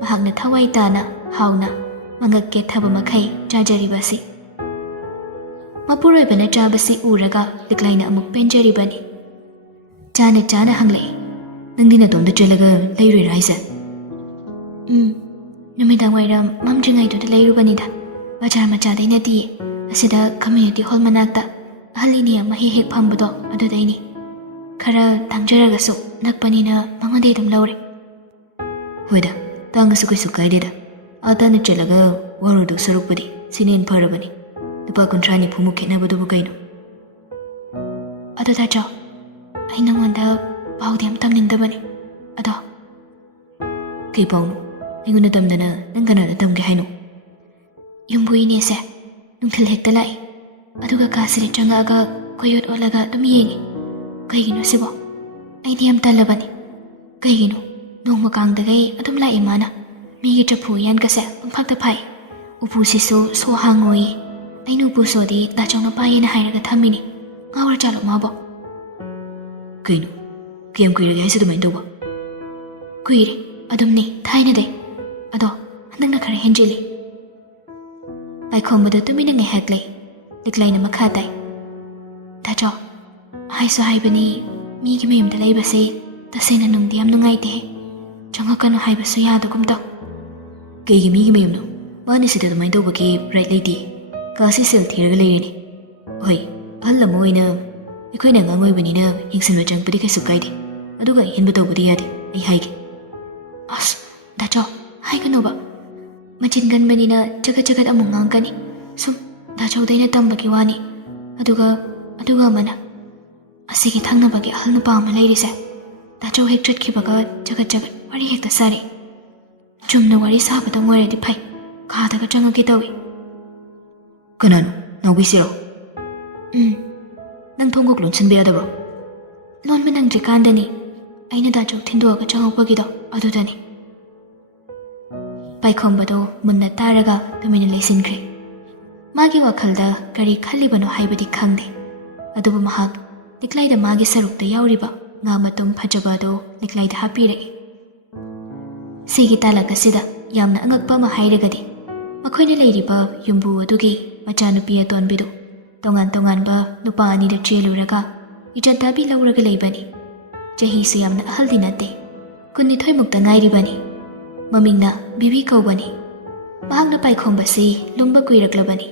ꯃꯍꯥꯛꯅ ꯊꯋꯥꯏ ꯇꯥꯅ, ꯍꯥꯎꯅ, ꯃꯉꯛ ꯀꯦꯊꯕ ꯃꯈꯩ ꯆꯥꯖꯔꯤꯕꯁꯤ꯫ ꯃꯄꯨꯔꯣꯏꯕꯅ ꯆꯥꯕꯁꯤ ꯎꯔꯒ ꯂꯤꯛꯂꯥꯏꯅ ꯑꯃꯨꯛ ꯄꯦꯟꯖꯔꯤꯕꯅꯤ꯫ ꯆꯥꯅ ꯆꯥꯅ ꯍꯪꯂꯛꯏ꯫ ꯅꯪꯗꯤ ꯅꯇꯣꯝꯗ ꯆꯠꯂꯒ ꯂꯩꯔꯣꯏꯔꯥ ꯍꯥꯏꯁꯦ? ꯅꯨꯃꯤꯗꯥꯡ ꯋꯥꯏꯔꯝ ꯃꯝꯗ꯭ꯔꯤꯉꯩꯗꯨꯗ ꯂꯩꯔꯨꯕꯅꯤꯗ꯫ ꯕꯖꯥꯔ ꯃꯆꯥꯗꯩ ꯅꯠꯇꯤꯌꯦ, ꯑꯁꯤꯗ ꯀꯝꯃ꯭ꯌꯨꯅꯤꯇꯤ ꯍꯣꯜ ꯃꯅꯥꯛꯇ ꯑꯍꯜ ꯏꯅꯦ ꯑꯃ ꯍꯦꯛ ꯍꯦꯛ ꯐꯝꯕꯗꯣ ꯑꯗꯨꯗꯩꯅꯤ꯫ ꯈꯔ ꯇꯥꯡꯖꯔꯒꯁꯨ ꯅꯛꯄꯅꯤꯅ ꯃꯉꯣꯟꯗꯩ ꯑꯗꯨꯝ ꯂꯧꯔꯦ꯫ ꯍꯣꯏꯗ, ꯇꯥꯡꯉꯁꯨ ꯀꯩꯁꯨ ꯀꯥꯏꯗꯦꯗ꯫ ꯑꯥ ꯇꯥꯅ ꯆꯠꯂꯒ ꯋꯥꯔꯨꯗꯧ ꯁꯔꯨꯛꯄꯨꯗꯤ ꯁꯤꯅ ꯍꯦꯟꯅ ꯐꯔꯕꯅꯤ꯫ ꯂꯨꯄꯥ 30-40 ꯈꯦꯠꯅꯕꯗꯨꯕꯨ ꯀꯩꯅꯣ? ꯑꯗꯨ ꯗꯥꯆꯧ, ꯑꯩ ꯅꯉꯣꯟꯗ ꯄꯥꯎꯗꯤ ꯌꯥꯝ ꯇꯝꯅꯤꯡꯗꯕꯅꯤ꯫ ꯑꯗꯣ ꯀꯩ ꯄꯥꯎꯅꯣ? ꯑꯩꯉꯣꯟꯗ ꯇꯝꯗꯅ ꯅꯪ ꯀꯅꯥꯗ ꯇꯝꯒꯦ ꯍꯥꯏꯅꯣ? ꯌꯨꯝꯕꯨ ꯏꯅꯦꯁꯦ ꯅꯨꯡꯊꯤꯜ ꯍꯦꯛꯇ ꯂꯥꯛꯏ, ꯑꯗꯨꯒ ꯀꯥꯁꯤꯗ ꯆꯪꯉꯛꯑꯒ ꯀꯣꯌꯣꯠ ꯑꯣꯠꯂꯒ ꯑꯗꯨꯝ ꯌꯦꯡꯉꯤ. ꯀꯩꯒꯤꯅꯣ ꯁꯤꯕꯣ? ꯑꯩꯗꯤ ꯌꯥꯝ ꯇꯜꯂꯕꯅꯤ. ꯀꯩꯒꯤꯅꯣ? ꯅꯣꯡꯃ ꯀꯥꯡꯗꯒꯩ ꯑꯗꯨꯝ ꯂꯥꯛꯏ ꯃꯥꯅ. ꯃꯤꯒꯤ ꯆꯐꯨ ꯎꯌꯥꯟꯒꯁꯦ ꯄꯪꯐꯥꯛꯇ ꯐꯥꯛꯏ. ꯎꯄꯨꯁꯤꯁꯨ ꯁꯣ ꯍꯥꯡꯉꯣꯏꯌꯦ. ꯑꯩꯅ ꯎꯄꯨ ꯁꯣꯗꯤ ꯗꯥꯆꯧꯅ ꯄꯥꯏꯌꯦꯅ ꯍꯥꯏꯔꯒ ꯊꯝꯃꯤꯅꯤ. ꯉꯥꯎꯔ ꯖꯥꯠꯂꯣ ꯃꯥꯕꯣ? ꯀꯩꯅꯣ? ꯀꯌꯥꯝ ꯀꯨꯏꯔꯒꯦ ꯍꯥꯏꯁꯦ ꯑꯗꯨꯃꯥꯏꯅ ꯇꯧꯕ? ꯀꯨꯏꯔꯦ, ꯑꯗꯨꯝꯅꯤ ꯊꯥꯏꯅꯗꯩ. ꯑꯗꯣ ꯍꯟꯗꯛꯅ ꯈꯔ ꯍꯦꯟꯖꯤꯜꯂꯤ. ꯄꯥꯏꯈꯣꯝꯕꯗ ꯇꯨꯃꯤꯟꯅ ꯉꯥꯏꯍꯥꯛ ꯂꯩ. ꯂꯤꯛꯂꯥꯏꯅ ꯃꯈꯥ ꯇꯥꯏ. ꯗꯥꯆꯧ, ꯍꯥꯏꯁꯨ ꯍꯥꯏꯕꯅꯤ ꯃꯤꯒꯤ ꯃꯌꯨꯝꯗ ꯂꯩꯕꯁꯦ ꯇꯁꯦꯡꯅ ꯅꯨꯡꯗꯤ ꯌꯥꯝ ꯅꯨꯡꯉꯥꯏꯇꯦ. ꯆꯪꯉꯛꯀꯅꯨ ꯍꯥꯏꯕꯁꯨ ꯌꯥꯗꯒꯨꯝ ꯇꯧ. ꯀꯩꯒꯤ ꯃꯤꯒꯤ ꯃꯌꯨꯝꯅꯣ? ꯃꯥꯅ ꯁꯤꯗ ꯑꯗꯨꯃꯥꯏꯅ ꯇꯧꯕꯒꯤ ꯔꯥꯏꯠ ꯂꯩꯇꯦ. ꯀꯥꯁꯤ ꯁꯦꯜ ꯊꯤꯔꯒ ꯂꯩꯔꯤꯅꯤ. ꯍꯣꯏ, ꯑꯍꯜ ꯑꯃ ꯑꯣꯏꯅ ꯑꯩꯈꯣꯏꯅ ꯑꯉꯥꯡ ꯑꯣꯏꯕꯅꯤꯅ ꯌꯦꯡꯁꯤꯟꯕ ꯆꯪꯉꯛꯄꯗꯤ ꯀꯩꯁꯨ ꯀꯥꯏꯗꯦ. ꯑꯗꯨꯒ ꯑꯍꯦꯟꯕ ꯇꯧꯕꯗꯤ ꯌꯥꯗꯦ, ꯑꯩ ꯍꯥꯏꯒꯦ. ꯑꯁ ꯗꯥꯆꯧ, ꯍꯥꯏꯒꯅꯨꯕ. ꯃꯆꯤꯟ ꯀꯟꯕꯅꯤꯅ ꯆꯒꯠ ꯆꯒꯠ ꯑꯃꯨꯛ ꯉꯥꯡꯀꯅꯤ. ꯁꯨꯝ ꯗꯥꯆꯧꯗꯩꯅ ꯇꯝꯕꯒꯤ ꯋꯥꯅꯤ. ꯑꯗꯨꯒ ꯑꯃꯅ ꯑꯁꯤꯒꯤ ꯊꯪꯅꯕꯒꯤ ꯑꯍꯜ ꯅꯨꯄꯥ ꯑꯃ ꯂꯩꯔꯤꯁꯦ, ꯗꯥꯆꯧ ꯍꯦꯛ ꯆꯠꯈꯤꯕꯒ ꯆꯒꯠ ꯆꯒꯠ ꯋꯥꯔꯤ ꯍꯦꯛꯇ ꯁꯥꯔꯤ. ꯆꯨꯝꯅ ꯋꯥꯔꯤ ꯁꯥꯕꯗꯪ ꯑꯣꯏꯔꯗꯤ ꯐꯩ, ꯀꯥꯗꯒ ꯆꯪꯉꯛꯀꯦ ꯇꯧꯏ. ꯀꯅꯥꯅꯣ? ꯅꯥꯎꯕꯤꯁꯤꯔꯣ? ꯅꯪ ꯊꯣꯡꯒꯣꯛ ꯂꯣꯟꯁꯤꯟꯕ ꯌꯥꯗꯕ꯭ꯔꯣ? ꯂꯣꯟꯕ ꯅꯪꯗ꯭ꯔꯤꯀꯥꯟꯗꯅꯤ ꯑꯩꯅ ꯗꯥꯆꯧ ꯊꯤꯟꯗꯣꯛꯑꯒ ꯆꯪꯉꯛꯄꯒꯤꯗꯣ, ꯑꯗꯨꯗꯅꯤ. ꯄꯥꯏꯈꯣꯝꯕꯗꯣ ꯃꯨꯟꯅ ꯇꯥꯔꯒ ꯇꯨꯃꯤꯟꯅ ꯂꯩꯁꯤꯟꯈ꯭ꯔꯦ. ꯃꯥꯒꯤ ꯋꯥꯈꯜꯗ ꯀꯔꯤ ꯈꯜꯂꯤꯕꯅꯣ ꯍꯥꯏꯕꯗꯤ ꯈꯪꯗꯦ. ꯑꯗꯨꯕꯨ ꯃꯍꯥꯛ ꯂꯤꯛꯂꯥꯏꯗ ꯃꯥꯒꯤ ꯁꯔꯨꯛꯇ ꯌꯥꯎꯔꯤꯕ ꯉꯥ ꯃꯇꯨꯝ ꯐꯖꯕ ꯑꯗꯣ ꯂꯤꯛꯂꯥꯏꯗ ꯍꯥꯞꯄꯤꯔꯛꯏ. ꯁꯤꯒꯤ ꯇꯥꯂꯛ ꯑꯁꯤꯗ ꯌꯥꯝꯅ ꯑꯉꯛꯄ ꯑꯃ ꯍꯥꯏꯔꯒꯗꯤ ꯃꯈꯣꯏꯅ ꯂꯩꯔꯤꯕ ꯌꯨꯝꯕꯨ ꯑꯗꯨꯒꯤ ꯃꯆꯥꯅꯨꯄꯤ ꯑꯇꯣꯟꯕꯤꯗꯨ ꯇꯣꯉꯥꯟ ꯇꯣꯉꯥꯟꯕ ꯅꯨꯄꯥ ꯑꯅꯤꯗ ꯆꯦꯜꯂꯨꯔꯒ ꯏꯖꯠꯇꯥꯕꯤ ꯂꯧꯔꯒ ꯂꯩꯕꯅꯤ. ꯆꯍꯤꯁꯨ ꯌꯥꯝꯅ ꯑꯍꯜꯗꯤ ꯅꯠꯇꯦ, 12 ꯉꯥꯏꯔꯤꯕꯅꯤ. ꯃꯃꯤꯡꯅ ꯕꯤꯕꯤ ꯀꯧꯕꯅꯤ. ꯃꯍꯥꯛꯅ ꯄꯥꯏꯈꯣꯝꯕꯁꯤ ꯂꯨꯝꯕ ꯀꯨꯏꯔꯛꯂꯕꯅꯤ.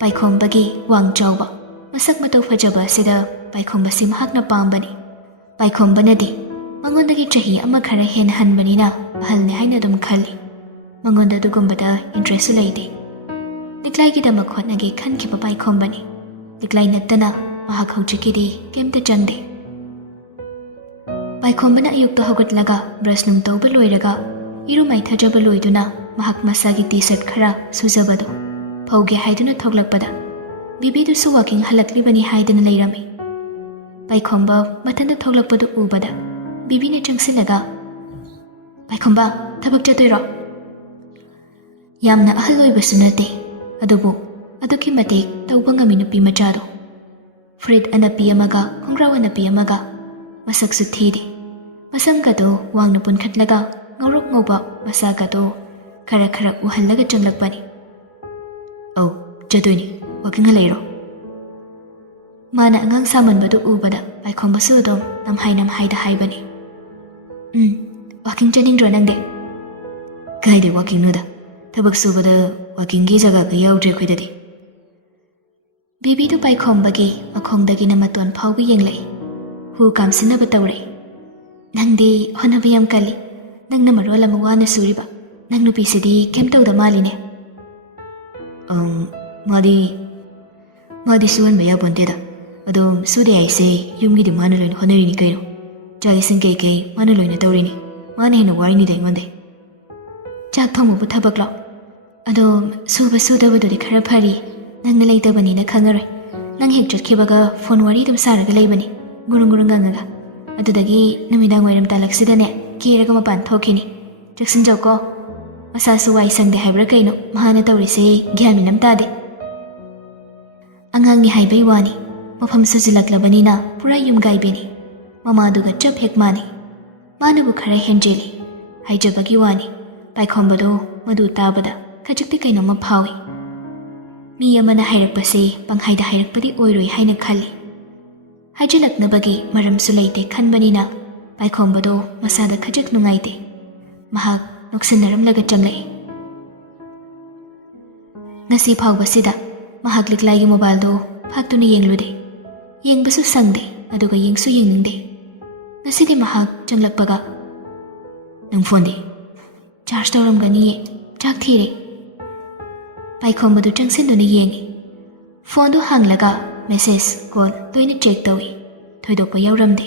ꯄꯥꯏꯈꯣꯝꯕꯒꯤ ꯋꯥꯡ ꯆꯥꯎꯕ ꯃꯁꯛ ꯃꯇꯧ ꯐꯖꯕ ꯑꯁꯤꯗ ꯄꯥꯏꯈꯣꯝꯕꯁꯤ ꯃꯍꯥꯛꯅ ꯄꯥꯝꯕꯅꯤ. ꯄꯥꯏꯈꯣꯝꯕꯅꯗꯤ ꯃꯉꯣꯟꯗꯒꯤ ꯆꯍꯤ ꯑꯃ ꯈꯔ ꯍꯦꯟꯅ ꯍꯟꯕꯅꯤꯅ ꯑꯍꯜꯅꯤ ꯍꯥꯏꯅ ꯑꯗꯨꯝ ꯈꯜꯂꯤ. ꯃꯉꯣꯟꯗ ꯑꯗꯨꯒꯨꯝꯕꯗ ꯏꯟꯇ꯭ꯔꯦꯁꯁꯨ ꯂꯩꯇꯦ. ꯂꯤꯛꯂꯥꯏꯒꯤꯗꯃꯛ ꯍꯣꯠꯅꯒꯦ ꯈꯟꯈꯤꯕ ꯄꯥꯏꯈꯣꯝꯕꯅꯤ. ꯂꯤꯛꯂꯥꯏ ꯅꯠꯇꯅ ꯃꯍꯥꯛ ꯍꯧꯖꯤꯛꯀꯤꯗꯤ ꯀꯩꯝꯇ ꯆꯪꯗꯦ. ꯄꯥꯏꯈꯣꯝꯕꯅ ꯑꯌꯨꯛꯇ ꯍꯧꯒꯠꯂꯒ ꯕ꯭ꯔꯁ ꯅꯨꯡ ꯇꯧꯕ ꯂꯣꯏꯔꯒ ꯏꯔꯨ ꯃꯥꯏꯊꯖꯕ ꯂꯣꯏꯗꯨꯅ ꯃꯍꯥꯛ ꯃꯁꯥꯒꯤ ꯇꯤ ꯁꯔꯠ ꯈꯔ ꯁꯨꯖꯕꯗꯣ ꯐꯧꯒꯦ ꯍꯥꯏꯗꯨꯅ ꯊꯣꯛꯂꯛꯄꯗ ꯕꯤꯕꯤꯗꯨꯁꯨ ꯋꯥꯀꯤꯡ ꯍꯜꯂꯛꯂꯤꯕꯅꯤ ꯍꯥꯏꯗꯨꯅ ꯂꯩꯔꯝꯃꯤ. ꯄꯥꯏꯈꯣꯝꯕ ꯃꯊꯟꯇ ꯊꯣꯛꯂꯛꯄꯗꯨ ꯎꯕꯗ ꯕꯤꯕꯤꯅ ꯆꯪꯁꯤꯜꯂꯒ, ꯄꯥꯏꯈꯣꯝꯕ, ꯊꯕꯛ ꯆꯠꯇꯣꯏꯔꯣ? ꯌꯥꯝꯅ ꯑꯍꯜ ꯑꯣꯏꯕꯁꯨ ꯅꯠꯇꯦ, ꯑꯗꯨꯕꯨ ꯑꯗꯨꯛꯀꯤ ꯃꯇꯤꯛ ꯇꯧꯕ ꯉꯝꯃꯤ ꯅꯨꯄꯤ ꯃꯆꯥꯗꯣ. ꯐꯨꯔꯤꯠ ꯑꯅꯞꯄꯤ ꯑꯃꯒ ꯈꯣꯡꯒ꯭ꯔꯥꯎ ꯑꯅꯞꯄꯤ ꯑꯃꯒ, ꯃꯁꯛꯁꯨ ꯊꯤꯗꯦ. ꯃꯁꯝꯒꯗꯣ ꯋꯥꯡꯅ ꯄꯨꯟꯈꯠꯂꯒ ꯉꯧꯔꯣꯛ ꯉꯧꯕ ꯃꯁꯥꯒꯗꯣ ꯈꯔ ꯈꯔ ꯎꯍꯜꯂꯒ ꯆꯪꯂꯛꯄꯅꯤ. ꯑꯧ, ꯆꯠꯇꯣꯏꯅꯤ. ꯋꯥꯀꯤꯡ ꯍꯜꯂꯛꯏꯔꯣ? ꯃꯥꯅ ꯑꯉꯥꯡ ꯁꯥꯃꯟꯕꯗꯨ ꯎꯕꯗ ꯄꯥꯏꯈꯣꯝꯕꯁꯨ ꯑꯗꯨꯝ ꯅꯝꯍꯥꯏꯗ ꯍꯥꯏꯕꯅꯤ. ꯋꯥꯀꯤꯡ ꯆꯠꯅꯤꯡꯗ꯭ꯔꯣ ꯅꯪꯗꯤ? ꯀꯥꯏꯗꯩ ꯋꯥꯀꯤꯡꯅꯣꯗ, ꯊꯕꯛ ꯁꯨꯕꯗ ꯋꯥꯀꯤꯡꯒꯤ ꯖꯒꯥꯒ ꯌꯥꯎꯗ꯭ꯔꯦ ꯑꯩꯈꯣꯏꯗꯗꯤ. ꯕꯤꯕꯤꯗꯨ ꯄꯥꯏꯈꯣꯝꯕꯒꯤ ꯃꯈꯣꯡꯗꯒꯤꯅ ꯃꯇꯣꯟ ꯐꯥꯎꯕ ꯌꯦꯡꯂꯛꯏ. ꯍꯨ ꯀꯥꯝꯁꯤꯟꯅꯕ ꯇꯧꯔꯛꯏ. ꯅꯪꯗꯤ ꯍꯣꯠꯅꯕ ꯌꯥꯝ ꯀꯜꯂꯤ. ꯅꯪꯅ ꯃꯔꯣꯜ ꯑꯃ ꯋꯥꯅ ꯁꯨꯔꯤꯕ. ꯅꯪ ꯅꯨꯄꯤꯁꯤꯗꯤ ꯀꯩꯝ ꯇꯧꯗ ꯃꯥꯜꯂꯤꯅꯦ. ꯃꯥꯗꯤ ꯁꯨꯍꯟꯕ ꯌꯥꯄꯣꯟꯇꯦꯗ. ꯑꯗꯣ ꯁꯨꯗꯦ ꯍꯥꯏꯁꯦ ꯌꯨꯝꯒꯤꯗꯤ ꯃꯥꯅ ꯂꯣꯏꯅ ꯍꯣꯠꯅꯔꯤꯅꯤ ꯀꯩꯅꯣ. ꯆꯥꯛ ꯏꯁꯤꯡ ꯀꯩꯀꯩ ꯃꯥꯅ ꯂꯣꯏꯅ ꯇꯧꯔꯤꯅꯤ. ꯃꯥꯅ ꯍꯦꯟꯅ ꯋꯥꯔꯤꯅꯤꯗ ꯑꯩꯉꯣꯟꯗꯩ. ꯆꯥꯛ ꯊꯣꯡꯕꯕꯨ ꯊꯕꯛꯂꯣ? ꯑꯗꯣ ꯁꯨꯕ ꯁꯨꯗꯕꯗꯨꯗꯤ ꯈꯔ ꯐꯔꯤ. ꯅꯪꯅ ꯂꯩꯇꯕꯅꯤꯅ ꯈꯪꯉꯔꯣꯏ. ꯅꯪ ꯍꯦꯛ ꯆꯠꯈꯤꯕꯒ ꯐꯣꯟ ꯋꯥꯔꯤ ꯑꯗꯨꯝ ꯁꯥꯔꯒ ꯂꯩꯕꯅꯤ, ꯒꯨꯔꯨꯡ ꯒꯨꯔꯨꯡ ꯉꯪꯉꯒ. ꯑꯗꯨꯗꯒꯤ ꯅꯨꯃꯤꯗꯥꯡ ꯋꯥꯏꯔꯝ ꯇꯥꯂꯛꯁꯤꯗꯅꯦ ꯀꯦꯔꯒ ꯃꯄꯥꯟ ꯊꯣꯛꯈꯤꯅꯤ. ꯆꯦꯛꯁꯤꯟꯖꯧꯀꯣ. ꯃꯁꯥꯁꯨ ꯋꯥꯏ ꯁꯪꯗꯦ ꯍꯥꯏꯕ꯭ꯔꯥ ꯀꯩꯅꯣ ꯃꯍꯥꯛꯅ ꯇꯧꯔꯤꯁꯦ ꯒ꯭ꯌꯥꯟ ꯃꯦꯟ ꯑꯃ ꯇꯥꯗꯦ. ꯑꯉꯥꯡꯅꯤ ꯍꯥꯏꯕꯩ ꯋꯥꯅꯤ, ꯃꯐꯝ ꯁꯨꯖꯤꯜꯂꯛꯂꯕꯅꯤꯅ ꯄꯨꯔꯥ ꯌꯨꯝꯒꯥꯏꯕꯤꯅꯤ. ꯃꯃꯥꯗꯨꯒ ꯆꯞ ꯍꯦꯛ ꯃꯥꯟꯅꯩ. ꯃꯥꯅꯕꯨ ꯈꯔ ꯍꯦꯟꯖꯤꯜꯂꯤ ꯍꯥꯏꯖꯕꯒꯤ ꯋꯥꯅꯤ. ꯄꯥꯏꯈꯣꯝꯕꯗꯣ ꯃꯗꯨ ꯇꯥꯕꯗ ꯈꯖꯤꯛꯇꯤ ꯀꯩꯅꯣꯝꯃ ꯐꯥꯎꯏ. ꯃꯤ ꯑꯃꯅ ꯍꯥꯏꯔꯛꯄꯁꯤ ꯄꯪꯍꯥꯏꯗ ꯍꯥꯏꯔꯛꯄꯗꯤ ꯑꯣꯏꯔꯣꯏ ꯍꯥꯏꯅ ꯈꯜꯂꯤ. ꯍꯥꯏꯖꯤꯜꯂꯛꯅꯕꯒꯤ ꯃꯔꯝꯁꯨ ꯂꯩꯇꯦ ꯈꯟꯕꯅꯤꯅ ꯄꯥꯏꯈꯣꯝꯕꯗꯣ ꯃꯁꯥꯗ ꯈꯖꯤꯛ ꯅꯨꯡꯉꯥꯏꯇꯦ. ꯃꯍꯥꯛ ꯅꯣꯛꯁꯤꯟꯅꯔꯝꯂꯒ ꯆꯪꯂꯛꯏ. ꯉꯁꯤ ꯐꯥꯎꯕꯁꯤꯗ ꯃꯍꯥꯛ ꯂꯤꯛꯂꯥꯏꯒꯤ ꯃꯣꯕꯥꯏꯜꯗꯣ ꯐꯥꯛꯇꯨꯅ ꯌꯦꯡꯂꯨꯗꯦ. ꯌꯦꯡꯕꯁꯨ ꯁꯪꯗꯦ, ꯑꯗꯨꯒ ꯌꯦꯡꯁꯨ ꯌꯦꯡꯅꯤꯡꯗꯦ. ꯉꯁꯤꯗꯤ ꯃꯍꯥꯛ ꯆꯪꯂꯛꯄꯒ, ꯅꯪ ꯐꯣꯟꯗꯤ? ꯆꯥꯔꯖ ꯇꯧꯔꯝꯒꯅꯤꯌꯦ, ꯆꯥꯛ ꯊꯤꯔꯦ. ꯄꯥꯏꯈꯣꯝꯕꯗꯨ ꯆꯪꯁꯤꯟꯗꯨꯅ ꯌꯦꯡꯉꯤ. ꯐꯣꯟꯗꯨ ꯍꯥꯡꯂꯒ ꯃꯦꯁꯦꯖ ꯀꯣꯜ ꯂꯣꯏꯅ ꯆꯦꯛ ꯇꯧꯏ. ꯊꯣꯏꯗꯣꯛꯄ ꯌꯥꯎꯔꯝꯗꯦ.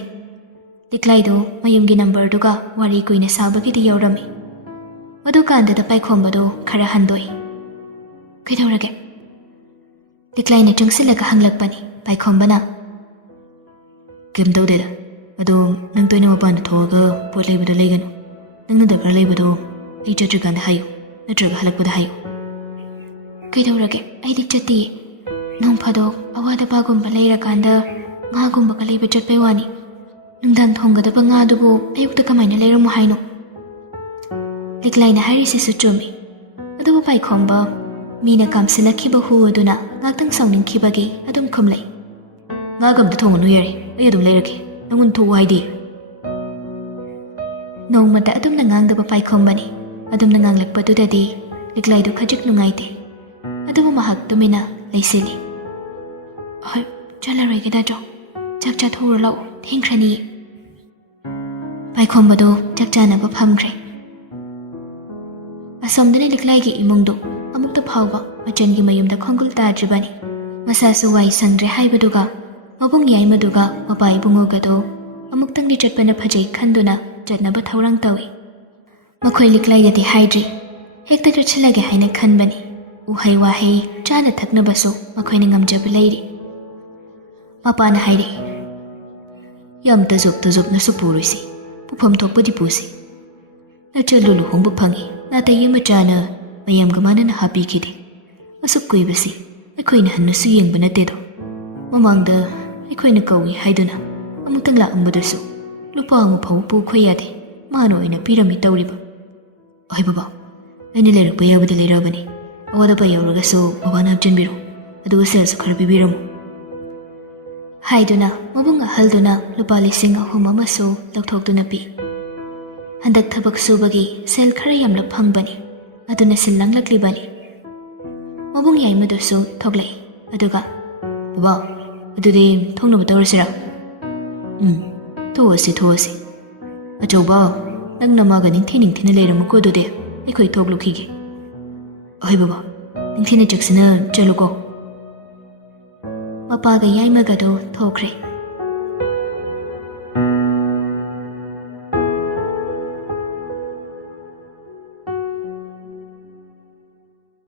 ꯂꯤꯛꯂꯥꯏꯗꯨ ꯃꯌꯨꯝꯒꯤ ꯅꯝꯕꯔꯗꯨꯒ ꯋꯥꯔꯤ ꯀꯨꯏꯅ ꯁꯥꯕꯒꯤꯗꯤ ꯌꯥꯎꯔꯝꯃꯤ. ꯃꯗꯨꯀꯥꯟꯗꯨꯗ ꯄꯥꯏꯈꯣꯝꯕꯗꯣ ꯈꯔ ꯍꯟꯗꯣꯛꯏ꯫ ꯀꯩꯗꯧꯔꯒꯦ? ꯂꯤꯛꯂꯥꯏꯅ ꯆꯪꯁꯤꯜꯂꯒ ꯍꯪꯂꯛꯄꯅꯤ꯫ ꯄꯥꯏꯈꯣꯝꯕꯅ ꯀꯩꯝ ꯇꯧꯗꯦꯗ, ꯑꯗꯣ ꯅꯪ ꯇꯣꯏꯅ ꯃꯄꯥꯟꯗ ꯊꯣꯛꯑꯒ ꯄꯣꯠ ꯂꯩꯕꯗꯣ ꯂꯩꯒꯅꯨ. ꯅꯪꯅ ꯗꯔꯀꯥꯔ ꯂꯩꯕꯗꯣ ꯑꯩ ꯆꯠꯇ꯭ꯔꯤꯀꯥꯟꯗ ꯍꯥꯏꯌꯨ, ꯅꯠꯇ꯭ꯔꯒ ꯍꯜꯂꯛꯄꯗ ꯍꯥꯏꯌꯨ꯫ ꯀꯩꯗꯧꯔꯒꯦ? ꯑꯩꯗꯤ ꯆꯠꯇꯤꯌꯦ꯫ ꯅꯣꯡ ꯐꯥꯗꯣꯛ ꯑꯋꯥꯠ ꯑꯄꯥꯒꯨꯝꯕ ꯂꯩꯔꯀꯥꯟꯗ ꯉꯥꯒꯨꯝꯕꯒ ꯂꯩꯕ ꯆꯠꯄꯩ ꯋꯥꯅꯤ꯫ ꯅꯨꯡꯗꯥꯡ ꯊꯣꯡꯒꯗꯕ ꯉꯥꯗꯨꯕꯨ ꯑꯌꯨꯛꯇ ꯀꯃꯥꯏꯅ ꯂꯩꯔꯝꯃꯣ ꯍꯥꯏꯅꯣ? ꯂꯤꯛꯂꯥꯏꯅ ꯍꯥꯏꯔꯤꯁꯤꯁꯨ ꯆꯨꯝꯃꯤ꯫ ꯑꯗꯨꯕꯨ ꯄꯥꯏꯈꯣꯝꯕ ꯃꯤꯅ ꯀꯥꯝꯁꯤꯜꯂꯛꯈꯤꯕ ꯍꯨ ꯑꯗꯨꯅ ꯉꯥꯛꯇꯪ ꯁꯥꯎꯅꯤꯡꯈꯤꯕꯒꯤ ꯑꯗꯨꯝ ꯈꯨꯝꯂꯛꯏ꯫ ꯉꯥꯒ ꯑꯝꯇ ꯊꯣꯡꯉꯅꯨ ꯌꯥꯔꯦ, ꯑꯩ ꯑꯗꯨꯝ ꯂꯩꯔꯛꯀꯦ, ꯅꯪꯉꯣꯟꯗ ꯊꯣꯛꯎ ꯍꯥꯏꯗꯤ꯫ ꯅꯣꯡꯃꯇ ꯑꯗꯨꯝꯅ ꯉꯥꯡꯗꯕ ꯄꯥꯏꯈꯣꯝꯕꯅꯤ꯫ ꯑꯗꯨꯝꯅ ꯉꯥꯡꯂꯛꯄꯗꯨꯗꯗꯤ ꯂꯤꯛꯂꯥꯏꯗꯨ ꯈꯖꯤꯛ ꯅꯨꯡꯉꯥꯏꯇꯦ꯫ ꯑꯗꯨꯕꯨ ꯃꯍꯥꯛ ꯇꯨꯃꯤꯟꯅ ꯂꯩꯁꯤꯜꯂꯤ꯫ ꯍꯣꯏ, ꯆꯠꯂꯔꯣꯏꯒꯦ ꯗꯥꯗ꯭ꯔꯣ, ꯆꯥꯛ ꯆꯥꯊꯣꯛꯎꯔ ꯂꯥꯛꯑꯣ, ꯊꯦꯡꯈ꯭ꯔꯅꯤꯌꯦ꯫ ꯄꯥꯏꯈꯣꯝꯕꯗꯣ ꯆꯥꯛ ꯆꯥꯅꯕ ꯐꯝꯈ꯭ꯔꯦ꯫ ꯑꯁꯣꯝꯗꯅ ꯂꯤꯛꯂꯥꯏꯒꯤ ꯏꯃꯨꯡꯗꯣ ꯑꯃꯨꯛꯇ ꯐꯥꯎꯕ ꯃꯆꯟꯒꯤ ꯃꯌꯨꯝꯗ ꯈꯣꯡꯒꯨꯜ ꯇꯥꯗ꯭ꯔꯤꯕꯅꯤ꯫ ꯃꯁꯥꯁꯨ ꯋꯥꯏ ꯁꯪꯗ꯭ꯔꯦ ꯍꯥꯏꯕꯗꯨꯒ ꯃꯕꯨꯡ ꯌꯥꯏꯃꯗꯨꯒ ꯃꯄꯥ ꯏꯕꯨꯡꯉꯣꯒꯗꯣ ꯑꯃꯨꯛꯇꯪꯗꯤ ꯆꯠꯄꯅ ꯐꯖꯩ ꯈꯟꯗꯨꯅ ꯆꯠꯅꯕ ꯊꯧꯔꯥꯡ ꯇꯧꯏ꯫ ꯃꯈꯣꯏ ꯂꯤꯛꯂꯥꯏꯗꯗꯤ ꯍꯥꯏꯗ꯭ꯔꯤ, ꯍꯦꯛꯇ ꯆꯠꯁꯤꯜꯂꯒꯦ ꯍꯥꯏꯅ ꯈꯟꯕꯅꯤ꯫ ꯎꯍꯩ ꯋꯥꯍꯩ ꯆꯥꯅ ꯊꯛꯅꯕꯁꯨ ꯃꯈꯣꯏꯅ ꯉꯝꯖꯕ ꯂꯩꯔꯤ꯫ ꯃꯄꯥꯅ ꯍꯥꯏꯔꯛꯏ, ꯌꯥꯝ ꯇꯖꯣꯞ ꯇꯖꯣꯞꯅꯁꯨ ꯄꯨꯔꯣꯏꯁꯤ, ꯄꯨꯐꯝ ꯊꯣꯛꯄꯗꯤ ꯄꯨꯁꯤ꯫ ꯅꯆꯜꯗꯨ ꯂꯨꯍꯣꯡꯕ ꯐꯪꯏ, ꯅꯥꯇꯩ ꯑꯃ ꯆꯥꯅ ꯃꯌꯥꯝꯒ ꯃꯥꯟꯅꯅ ꯍꯥꯞꯄꯤꯈꯤꯗꯦ꯫ ꯑꯁꯨꯛ ꯀꯨꯏꯕꯁꯤ ꯑꯩꯈꯣꯏꯅ ꯍꯟꯅꯁꯨ ꯌꯦꯡꯕ ꯅꯠꯇꯦꯗꯣ꯫ ꯃꯃꯥꯡꯗ ꯑꯩꯈꯣꯏꯅ ꯀꯧꯏ ꯍꯥꯏꯗꯨꯅ ꯑꯃꯨꯛꯇꯪ ꯂꯥꯛꯑꯝꯕꯗꯨꯁꯨ ꯂꯨꯄꯥ ꯑꯃ ꯐꯥꯎꯕ ꯄꯨꯈꯣ ꯌꯥꯗꯦ, ꯃꯥꯅ ꯑꯣꯏꯅ ꯄꯤꯔꯝꯃꯤ ꯇꯧꯔꯤꯕ꯫ ꯑꯍꯣꯏ ꯕꯕꯥ, ꯑꯩꯅ ꯂꯩꯔꯛꯄ ꯌꯥꯕꯗꯤ ꯂꯩꯔꯕꯅꯤ꯫ ꯑꯋꯥꯠ ꯑꯄꯥ ꯌꯧꯔꯒꯁꯨ ꯕꯕꯥꯅ ꯍꯥꯞꯆꯤꯟꯕꯤꯔꯣ, ꯑꯗꯨꯒ ꯁꯦꯜꯁꯨ ꯈꯔ ꯄꯤꯕꯤꯔꯝꯃꯨ ꯍꯥꯏꯗꯨꯅ ꯃꯕꯨꯡ ꯑꯍꯜꯗꯨꯅ ꯂꯨꯄꯥ 3,000 ꯑꯃꯁꯨ ꯂꯧꯊꯣꯛꯇꯨꯅ ꯄꯤ꯫ ꯍꯟꯗꯛ ꯊꯕꯛ ꯁꯨꯕꯒꯤ ꯁꯦꯜ ꯈꯔ ꯌꯥꯝꯅ ꯐꯪꯕꯅꯤ, ꯑꯗꯨꯅ ꯁꯤꯜ ꯂꯥꯡꯂꯛꯂꯤꯕꯅꯤ꯫ ꯃꯕꯨꯡ ꯌꯥꯏꯃꯗꯨꯁꯨ ꯊꯣꯛꯂꯛꯏ꯫ ꯑꯗꯨꯒ ꯕꯕꯥ, ꯑꯗꯨꯗꯤ ꯊꯣꯡꯅꯕ ꯇꯧꯔꯁꯤꯔꯥ? ꯊꯣꯛꯑꯁꯤ꯫ ꯑꯆꯧꯕ, ꯅꯪ ꯅꯃꯥꯒ ꯅꯤꯡꯊꯤꯅ ꯂꯩꯔꯝꯃꯨꯀꯣ, ꯑꯗꯨꯗꯤ ꯑꯩꯈꯣꯏ ꯊꯣꯛꯂꯨꯈꯤꯒꯦ꯫ ꯑꯍꯣꯏ ꯕꯕꯥ, ꯅꯤꯡꯊꯤꯅ ꯆꯦꯛꯁꯤꯟꯅ ꯆꯠꯂꯨꯀꯣ꯫ ꯃꯄꯥꯒ ꯌꯥꯏꯃꯒꯗꯣ ꯊꯣꯛꯈ꯭ꯔꯦ꯫